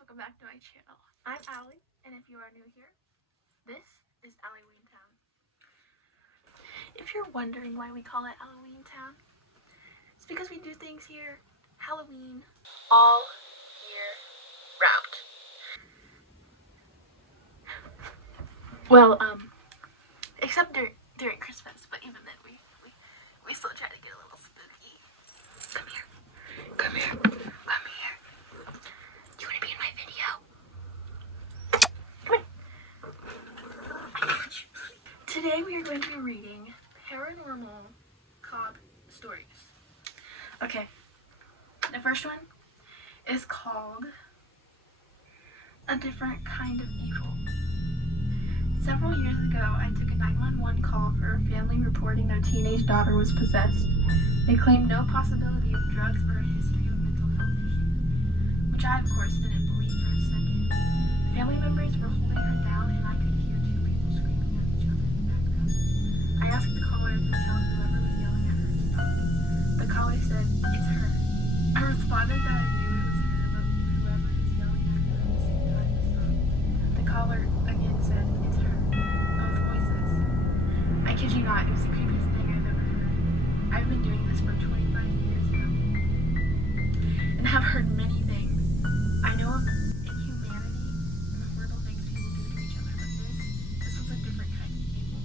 welcome back to my channel. I'm Allie, and if you are new here, this is Halloween Town. If you're wondering why we call it Halloween Town, it's because we do things here Halloween all year round. Well, except during Christmas, but even then we still try to get a little spooky. Come here. Come here. Come here. You want to be in my video? Come here. Today we are going to be reading Paranormal Cobb stories. Okay. The first one is called A Different Kind of Evil. Several years ago, I took a 911 call for a family reporting their teenage daughter was possessed. They claimed no possibility of drugs or a history of mental health issues, which I, of course, didn't believe for a second. Family members were holding her down, and I could hear two people screaming at each other in the background. I asked the caller to tell whoever was yelling at her to stop. The caller said, "It's her." I responded that I knew it was her, but whoever was yelling at her at the same time to stop. The caller again said, "It's her." Both voices. I kid you not, it was the creepiest thing I've ever heard. I've been doing this for 25 years now, and have heard many things. I know of inhumanity and the horrible things people do to each other, but this was a different kind of evil.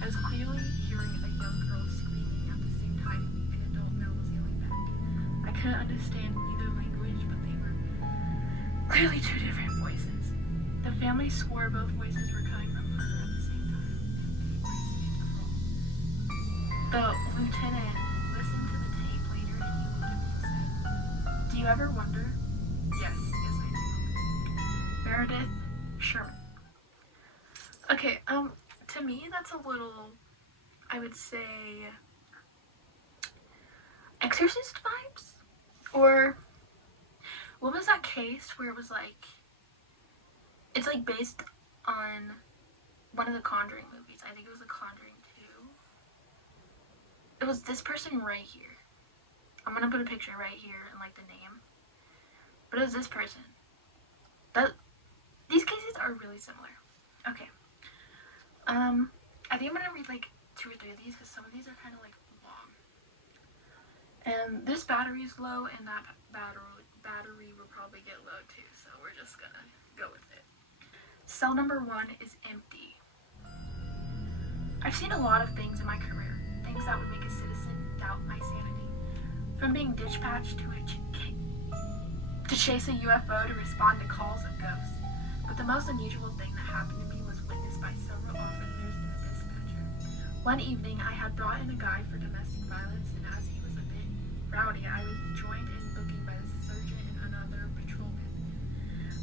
I was clearly hearing a young girl screaming at the same time an adult male was yelling back. I couldn't understand either language, but they were clearly two different voices. The family swore both voices were coming from her at the same time. The lieutenant listened to the tape later, and he looked at me and said, "Do you ever wonder?" Yes, I do. Meredith Sherman. Okay, to me that's a little, I would say, Exorcist vibes? Or, what was that case where it was like, it's like based on one of the Conjuring movies. I think it was The Conjuring 2. It was this person right here. I'm gonna put a picture right here and like the name. But it was this person. These cases are really similar. Okay. I think I'm gonna read like 2 or 3 of these because some of these are kind of like long. And this battery is low, and that battery will probably get low too. So we're just gonna go with it. Cell number 1 is empty. I've seen a lot of things in my career, things that would make a citizen doubt my sanity. From being dispatched to chase a UFO to respond to calls of ghosts. But the most unusual thing that happened to me was witnessed by several officers and a dispatcher. One evening, I had brought in a guy for domestic violence, and as he was a bit rowdy, I was joined in booking by the sergeant and another patrolman.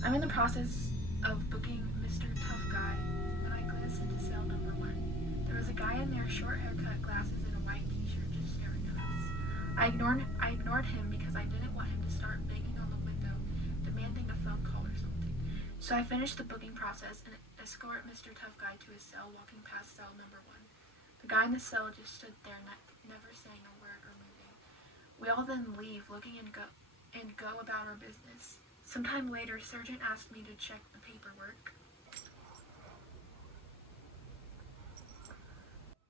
I'm in the process of booking Mr. Tough Guy when I glanced into cell number 1. There was a guy in there, short haircut, glasses, and a white t-shirt, just staring at us. I ignored him because I didn't want him to start banging on the window, demanding a phone call or something. So I finished the booking process and escort Mr. Tough Guy to his cell, walking past cell number 1. The guy in the cell just stood there, never saying a word or moving. We all then leave, looking and go about our business. Sometime later, Sergeant asked me to check the paperwork.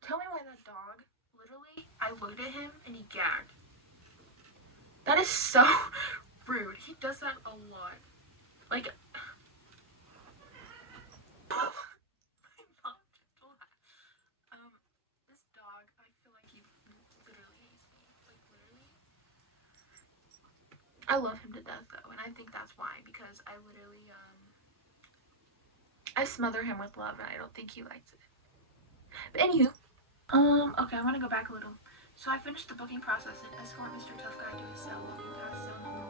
Tell me why that dog, literally, I looked at him and he gagged. That is so rude. He does that a lot. Like, this dog, I feel like he literally hates me. Like, literally. I love him to death, though, and I think that's why, because I literally, I smother him with love, and I don't think he likes it. But anywho, okay, I'm gonna go back a little. So I finished the booking process and escort Mr. Tough Guy to his cell, walking past cell number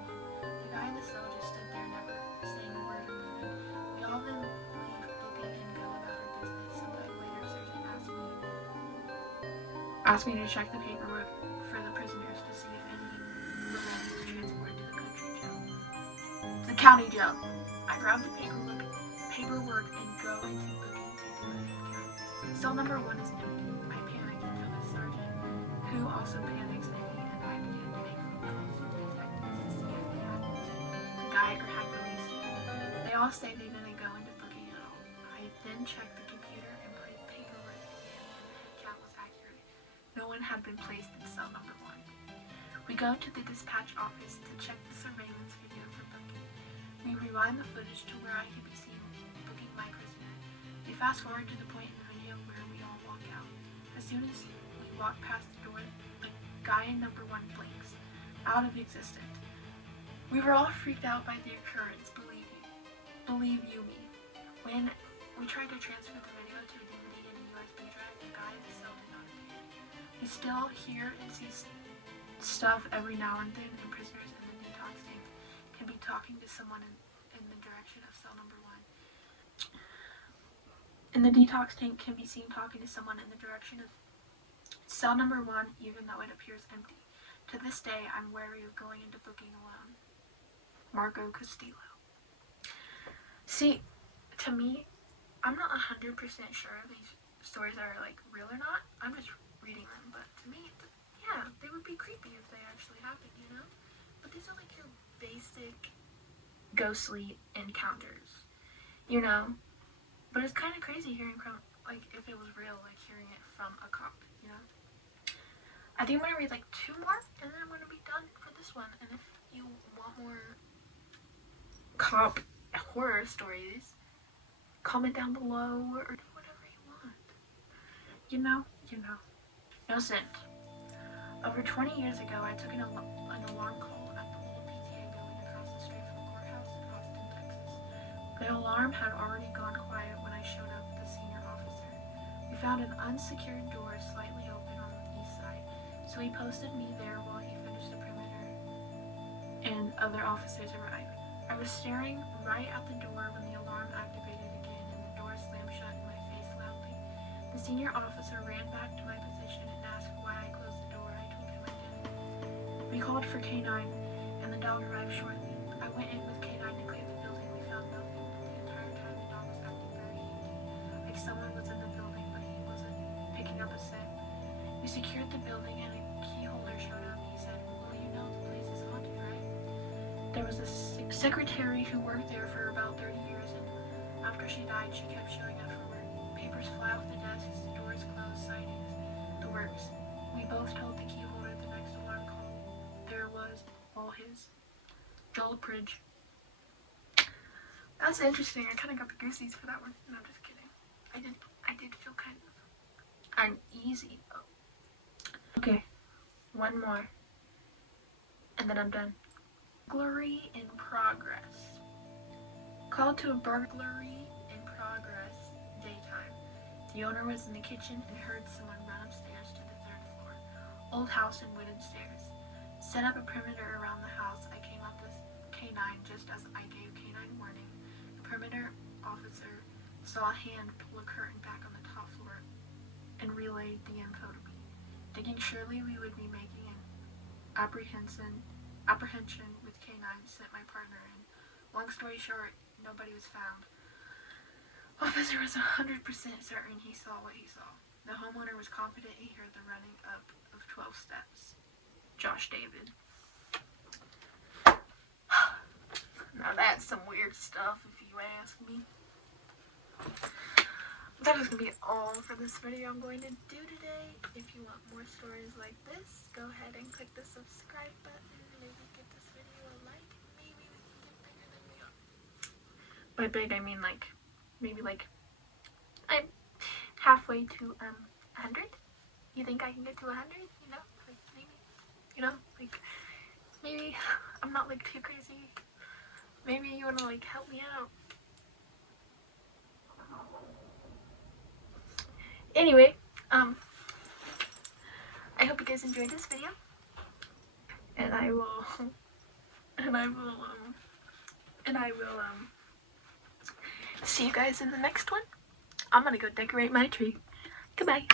1. The guy in the cell just stood there, never saying a word or moving. We all then leave booking and go about our business. Sometime later, Sergeant asked me to check the paperwork for the prisoners to see if any were ready to transport to the country jail. The county jail. I grabbed the paperwork and go into booking to do a head count. Cell number 1 is empty. I panic and tell the sergeant, who also panics with me, and I begin to make phone calls to detectives to see if they had the guy or had released him. They all say they didn't go into booking at all. I then checked the computer and played paperwork again, and the head count was accurate. No one had been placed in cell number 1. We go to the dispatch office to check the surveillance video for booking. We rewind the footage to where I could be seen booking my prisoner. We fast forward to the point in the video where we all walk out. As soon as we walk past the door, the guy in number 1 blinks, out of existence. We were all freaked out by the occurrence, believe you me. When we tried to transfer the video to a DVD and a USB drive, the guy in the cell did not appear. We still hear and see stuff every now and then, and prisoners in the detox tank can be talking to someone in the direction of cell number 1. In the detox tank can be seen talking to someone in the direction of cell number 1, even though it appears empty. To this day, I'm wary of going into booking alone. Marco Castillo. See, to me, I'm not 100% sure these stories are like real or not. I'm just reading them, but to me, yeah, they would be creepy if they actually happened, you know? But these are like your basic ghostly encounters, you know? But it's kind of crazy hearing from, like, if it was real, like hearing it from a cop, you know? I think I'm gonna read like 2 more, and then I'm gonna be done for this one. And if you want more cop horror stories, comment down below or do whatever you want. You know. No scent. Over 20 years ago, I took an alarm call at the old PTA building across the street from the courthouse in Austin, Texas. The alarm had already gone quiet when I showed up with the senior officer. We found an unsecured door slightly open on the east side, so he posted me there while he finished the perimeter and other officers arrived. I was staring right at the door when the alarm activated again and the door slammed shut in my face loudly. The senior officer ran back to my position and asked why I closed the door. I told him I didn't. We called for K9 and the dog arrived shortly. I went in with K9 to clear the building. We found nothing, but the entire time the dog was acting very angry, like someone was in the building but he wasn't picking up a scent. We secured the building and a key holder showed up. He said, "Well, you know the place is haunted, right?" There was a secretary who worked there for about 30 years, and after she died, she kept showing up for work. Papers fly off the desks, the doors closed, sightings, the works. We both told the key holder the next alarm call. There was all his. Joel Pridge. That's interesting. I kind of got the goosies for that one. No, I'm just kidding. I did feel kind of uneasy. Oh. Okay, one more, and then I'm done. Burglary in progress. Called to a burglary in progress, daytime. The owner was in the kitchen and heard someone run upstairs to the 3rd floor. Old house and wooden stairs. Set up a perimeter around the house. I came up with K9 just as I gave K9 warning. The perimeter officer saw a hand pull a curtain back on the top floor and relayed the info to me. Thinking surely we would be making an apprehension with K9, sent my partner in. Long story short, nobody was found. Officer was 100% certain he saw what he saw. The homeowner was confident he heard the running up of 12 steps. Josh David. Now that's some weird stuff if you ask me. That is going to be all for this video I'm going to do today. If you want more stories like this, go ahead and click the subscribe button. Maybe give this video a like. Maybe we can get bigger than we are. By big, I mean like, maybe like, I'm halfway to 100. You think I can get to 100? You know, like maybe, you know, like maybe I'm not like too crazy. Maybe you want to like help me out. Anyway, I hope you guys enjoyed this video, and I will see you guys in the next one. I'm gonna go decorate my tree. Goodbye.